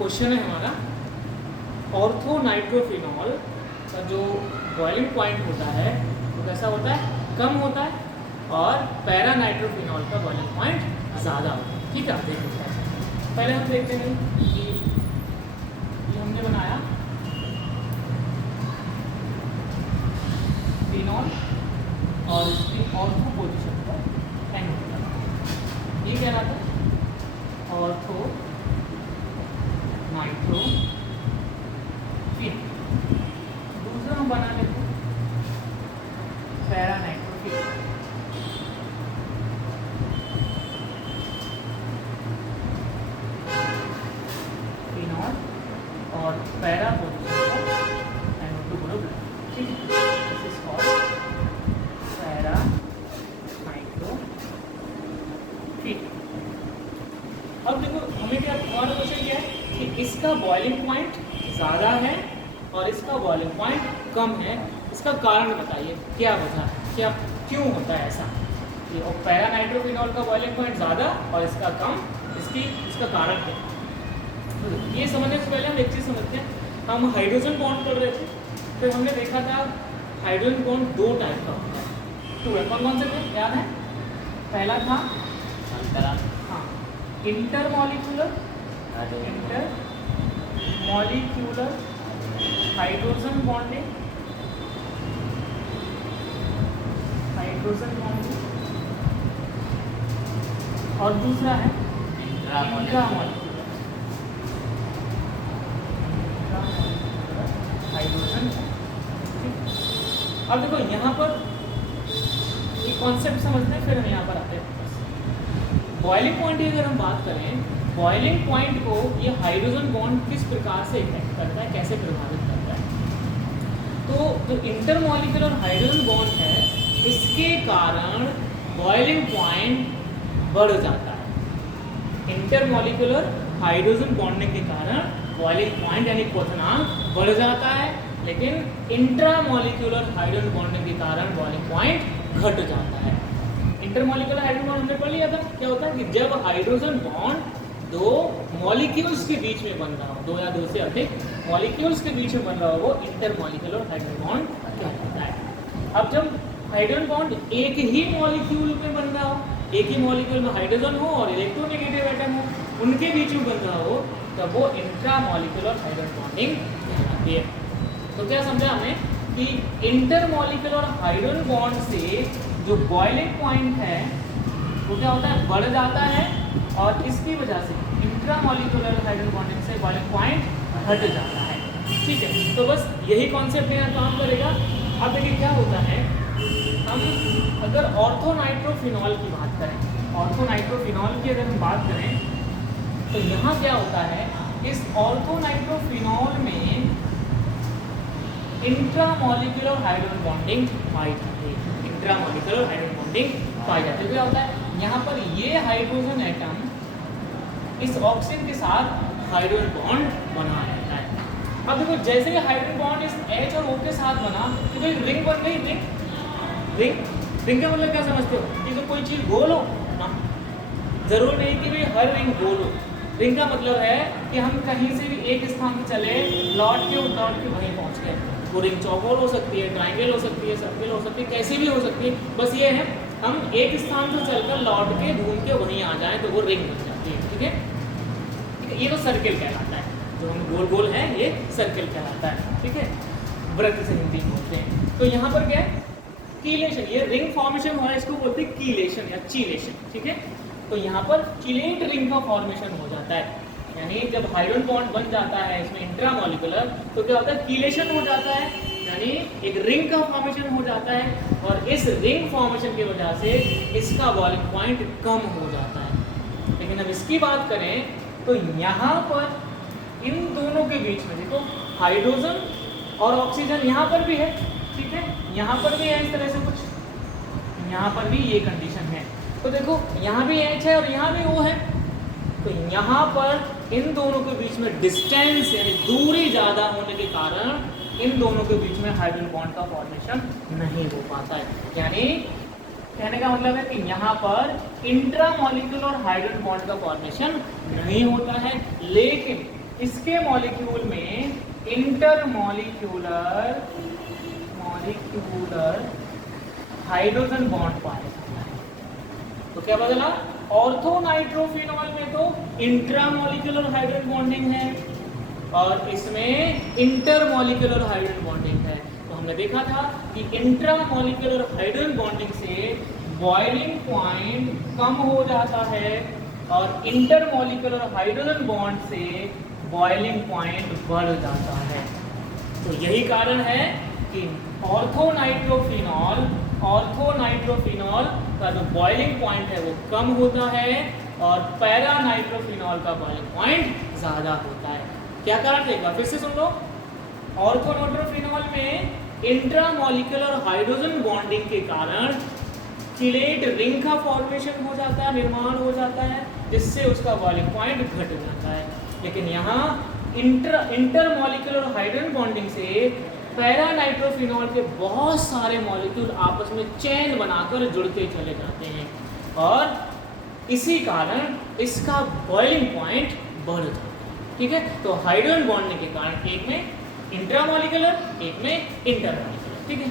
Question है हमारा, ortho nitrophenol का जो बॉइलिंग पॉइंट होता है वो कैसा होता है, कम होता है, और पैरा नाइट्रोफिनॉल का बॉइलिंग पॉइंट ज़्यादा होता है। ठीक है, आप देख सकते हैं। पहले हम देखते हैं कि ये हमने बनाया फिनॉल और इसकी ऑर्थो पोजीशन पर एंगल, ये क्या रहता है, ऑर्थो नाइट्रो। दूसरा हम बना लेते हैं पैरा नाइट्रोफिनॉल। फिनॉल और पैरा पोजीशन पर NO2 ग्रुप, ठीक है, this is called para nitrophenol. अब देखो हमें क्या हमारा क्वेश्चन क्या है कि इसका बॉइलिंग पॉइंट ज़्यादा है और इसका बॉइलिंग पॉइंट कम है, इसका कारण बताइए, क्या वजह है, क्या क्यों होता है ऐसा। ये और पैरा नाइट्रोफिनॉल का बॉइलिंग पॉइंट ज़्यादा और इसका कम, इसका कारण क्या है। ये समझने से पहले हम एक चीज़ समझते हैं। हम हाइड्रोजन बॉन्ड पढ़ रहे थे, फिर हमने देखा था हाइड्रोजन बॉन्ड दो टाइप का होता है। तो कौन कौन से थे, याद है? पहला था हाँ इंटरमॉलिक्यूलर हाइड्रोजन बॉन्डिंग, और दूसरा है इंट्रामॉलिक्यूलर हाइड्रोजन। अब देखो यहाँ पर ये कॉन्सेप्ट समझते हैं, फिर हम यहाँ पर आते हैं बॉइलिंग पॉइंट की। अगर हम बात करें बॉइलिंग पॉइंट को, ये हाइड्रोजन बॉन्ड किस प्रकार से इफेक्ट करता है, कैसे प्रभावित करता है। तो जो इंटरमॉलिक्यूलर हाइड्रोजन बॉन्ड है, इसके कारण बॉइलिंग पॉइंट बढ़ जाता है। इंटरमॉलिक्यूलर हाइड्रोजन बॉन्डिंग के कारण बॉइलिंग पॉइंट यानी क्वथनांक बढ़ जाता है, लेकिन इंट्रामॉलिक्यूलर हाइड्रोजन बॉन्डिंग के कारण बॉइलिंग पॉइंट घट जाता है। इंटरमॉलिक्यूलर हाइड्रोजन बॉन्ड हमने पढ़ लिया था, क्या होता है कि जब हाइड्रोजन बॉन्ड दो मॉलिक्यूल्स के बीच में बन रहा हो, दो या दो से अधिक मॉलिक्यूल्स के बीच में बन रहा हो, वो इंटरमॉलिक्यूलर हाइड्रोजन बॉन्ड कहलाता है। अब जब हाइड्रोजन बॉन्ड एक ही मॉलिक्यूल में बन रहा हो, एक ही मॉलिक्यूल में हाइड्रोजन हो और इलेक्ट्रोनेगेटिव एटम हो, उनके बीच में बन रहा हो, तब वो इंट्रामॉलिक्यूलर हाइड्रोजन बॉन्डिंग कहलाती है। तो क्या समझा हमने कि इंटरमॉलिक्यूलर हाइड्रोजन बॉन्ड से जो बॉइलिंग पॉइंट है वो क्या होता है, बढ़ जाता है, और इसकी वजह से इंट्रामॉलिक्यूलर हाइड्रोजन बॉन्डिंग से बॉइलिंग पॉइंट घट जाता है। ठीक है, तो बस यही कॉन्सेप्ट यहाँ काम करेगा। अब देखिए क्या होता है, हम अगर ऑर्थोनाइट्रोफिनॉल की बात करें, ऑर्थोनाइट्रोफिनॉल की अगर हम बात करें, तो यहाँ क्या होता है, इस ऑर्थोनाइट्रोफिनॉल में इंट्रामॉलिक्यूलर हाइड्रोजन बॉन्डिंग पाई जाती है। इंट्रामॉलिक्यूलर हाइड्रोजन बॉन्डिंग पाई जाती है। क्या होता है, यहाँ पर ये हाइड्रोजन एटम इस ऑक्सीजन के साथ हाइड्रोजन बॉन्ड बना रहता है। अब देखो जैसे ही हाइड्रोजन बॉन्ड इस H और O के साथ बना, तो एक रिंग बन गई। रिंग का मतलब क्या समझते हो, कि तो कोई चीज़ गोल हो ना, जरूर नहीं कि भाई हर रिंग गोल हो। रिंग का मतलब है कि हम कहीं से भी एक स्थान पर चले, लौट के वहीं पहुँच गए। वो रिंग चौकोर हो सकती है, ट्राइंगल हो सकती है, सर्किल हो सकती है, कैसी भी हो सकती है। बस ये है हम एक स्थान से चलकर लौट के घूम के वहीं आ जाएं तो वो रिंग बन जाती है। ठीक है, ये तो सर्किल कहलाता है, जो हम गोल गोल है ये सर्किल कहलाता है। ठीक है, वृत्त से हिंदी में बोलते हैं। तो यहाँ पर क्या है, कीलेशन, ये रिंग फॉर्मेशन हो रहा है, इसको बोलते हैं कीलेशन या चीलेशन। ठीक है, तो यहाँ पर चिलेट रिंग का फॉर्मेशन हो जाता है, यानी जब हाइड्रोजन बॉन्ड बन जाता है इसमें इंट्रामॉलिक्यूलर, तो क्या होता है, कीलेशन हो जाता है, यानी एक रिंग का फॉर्मेशन हो जाता है, और इस रिंग फॉर्मेशन की वजह से इसका बॉइलिंग पॉइंट कम हो जाता है। लेकिन अब इसकी बात करें तो यहाँ पर इन दोनों के बीच में देखो हाइड्रोजन और ऑक्सीजन यहाँ पर भी है। ठीक है, यहाँ पर भी है इस तरह से कुछ, यहाँ पर भी ये कंडीशन है। तो देखो यहाँ भी H है और यहाँ भी O है, तो यहाँ पर इन दोनों के बीच में डिस्टेंस यानी दूरी ज़्यादा होने के कारण इन दोनों के बीच में हाइड्रोजन बॉन्ड का फॉर्मेशन नहीं हो पाता है। यानी कहने का मतलब है कि यहाँ पर इंट्रामॉलिक्यूलर हाइड्रोजन बॉन्ड का फॉर्मेशन नहीं होता है, लेकिन इसके मॉलिक्यूल में इंटरमॉलिक्यूलर हाइड्रोजन बॉन्ड पाया जाता है। तो क्या बदला, ऑर्थो नाइट्रोफिनॉल में तो इंट्रामॉलिक्यूलर हाइड्रोजन बॉन्डिंग है और इसमें इंटरमॉलिक्यूलर हाइड्रोजन बॉन्डिंग है। तो हमने देखा था कि इंट्रामॉलिक्यूलर हाइड्रोजन बॉन्डिंग से बॉइलिंग पॉइंट कम हो जाता है और इंटरमॉलिक्यूलर हाइड्रोजन बॉन्ड से बॉइलिंग पॉइंट बढ़ जाता है। तो यही कारण है कि ऑर्थोनाइट्रोफिनॉल का जो बॉइलिंग पॉइंट है वो कम होता है और पैरानाइट्रोफिनॉल का बॉइलिंग पॉइंट ज़्यादा होता है। क्या कारण है, एक बार फिर से सुन लो। ऑर्थोनाइट्रोफिनॉल में इंट्रामॉलिक्यूलर हाइड्रोजन बॉन्डिंग के कारण चिलेट रिंग का फॉर्मेशन हो जाता है, निर्माण हो जाता है, जिससे उसका बॉइलिंग पॉइंट घट जाता है। लेकिन यहाँ इंटरमॉलिक्यूलर हाइड्रोजन बॉन्डिंग से पैरानाइट्रोफिनॉल के बहुत सारे मॉलिक्यूल आपस में चेन बनाकर जुड़ते चले जाते हैं और इसी कारण इसका बॉइलिंग पॉइंट बढ़ जाता है। ठीक है, तो हाइड्रोजन बॉन्डिंग के कारण एक में इंट्रामॉलिक्यूलर, एक में इंटरमॉलिक्यूलर। ठीक है।